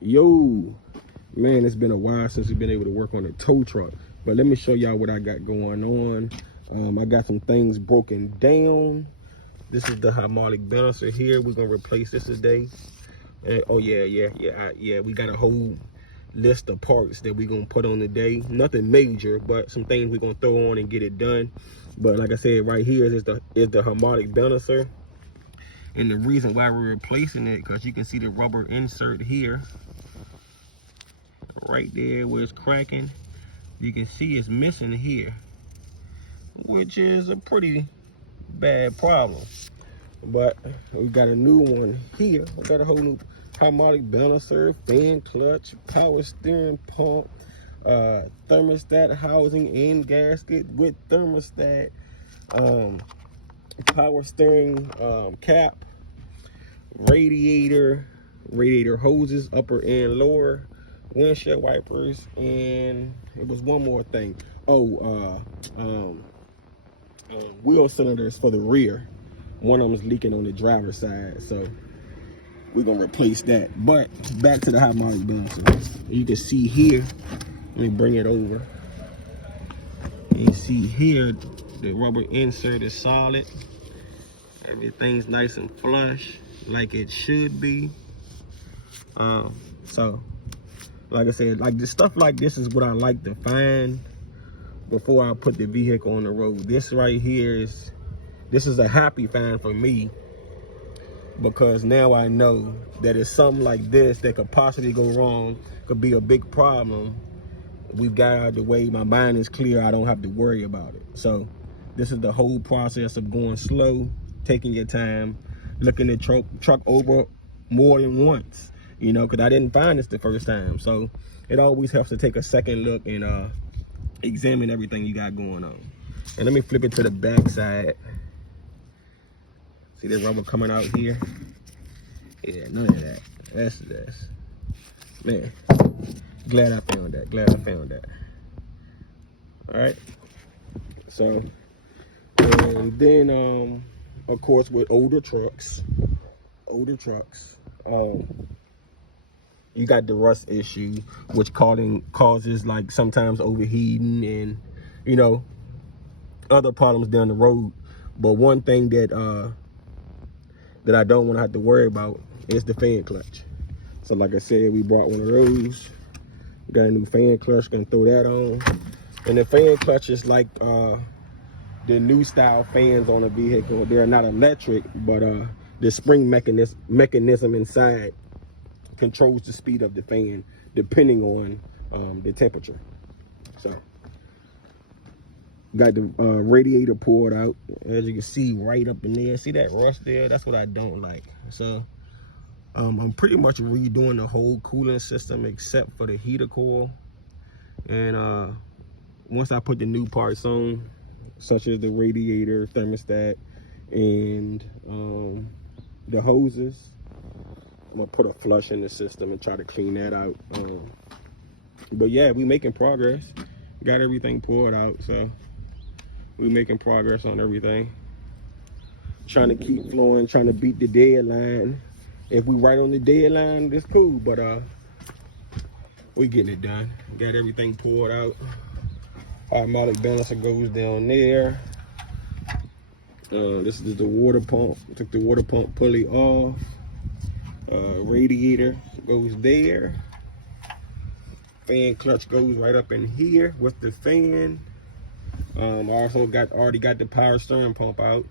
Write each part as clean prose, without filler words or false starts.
Yo, man, it's been a while since we've been able to work on a tow truck, but let me show y'all what I got going on. I got some things broken down. This is the hydraulic balancer here. We're gonna replace this today. Oh yeah, we got a whole list of parts that we're gonna put on today. Nothing major, but some things we're gonna throw on and get it done. But like I said, right here is the hydraulic balancer. And the reason why we're replacing it, because you can see the rubber insert here, right there where it's cracking. You can see it's missing here, which is a pretty bad problem. But we got a new one here. We got a whole new hydraulic balancer, fan clutch, power steering pump, thermostat housing and gasket with thermostat, power steering cap, radiator hoses, upper and lower, windshield wipers, and it was one more thing. Wheel cylinders for the rear. One of them is leaking on the driver's side, so we're gonna replace that. But back to the hydraulic balancer. You can see here, let me bring it over. You see here, the rubber insert is solid. Everything's nice and flush, like it should be. So, like I said, like the stuff like this is what I like to find before I put the vehicle on the road. This right here this is a happy find for me, because now I know that it's something like this that could possibly go wrong, could be a big problem. We've got out of the way, my mind is clear, I don't have to worry about it. So this is the whole process of going slow, taking your time, looking the truck over more than once, you know, because I didn't find this the first time. So it always helps to take a second look and examine everything you got going on. And let me flip it to the back side. See the rubber coming out here? Yeah, none of that. That's man, glad I found that. All right, so, and then of course with older trucks, you got the rust issue, which causes like sometimes overheating and, you know, other problems down the road. But one thing that I don't want to have to worry about is the fan clutch. So like I said, we brought one of those. We got a new fan clutch, gonna throw that on. And the fan clutch is like the new style fans on a vehicle. They're not electric, but the spring mechanism inside controls the speed of the fan depending on the temperature. So got the radiator poured out, as you can see right up in there. See that rust there? That's what I don't like. So I'm pretty much redoing the whole cooling system except for the heater coil. And once I put the new parts on, such as the radiator, thermostat, and the hoses, I'm gonna put a flush in the system and try to clean that out. But yeah, we making progress. Got everything poured out, so we making progress on everything. Trying to keep flowing, trying to beat the deadline. If we right on the deadline, it's cool, but we getting it done. Got everything poured out. Hydraulic balancer goes down there. This is the water pump. Took the water pump pulley off. Radiator goes there. Fan clutch goes right up in here with the fan. Also already got the power steering pump out,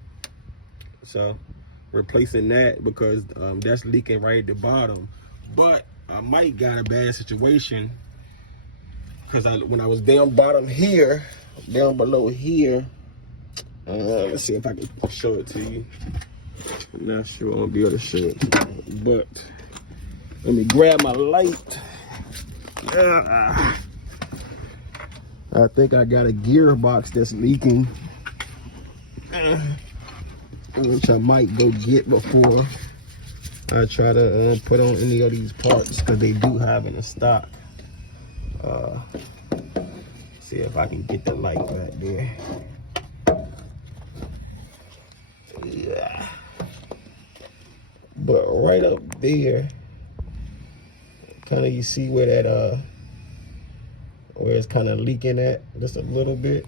so replacing that because that's leaking right at the bottom. But I might got a bad situation, because when I was down bottom here, down below here, let's see if I can show it to you. I'm not sure I'll be able to show it to you, but let me grab my light. I think I got a gearbox that's leaking, which I might go get before I try to put on any of these parts, because they do have in the stock. See if I can get the light back there. Yeah. But right up there, Kind of, you see where that where it's kind of leaking at just a little bit.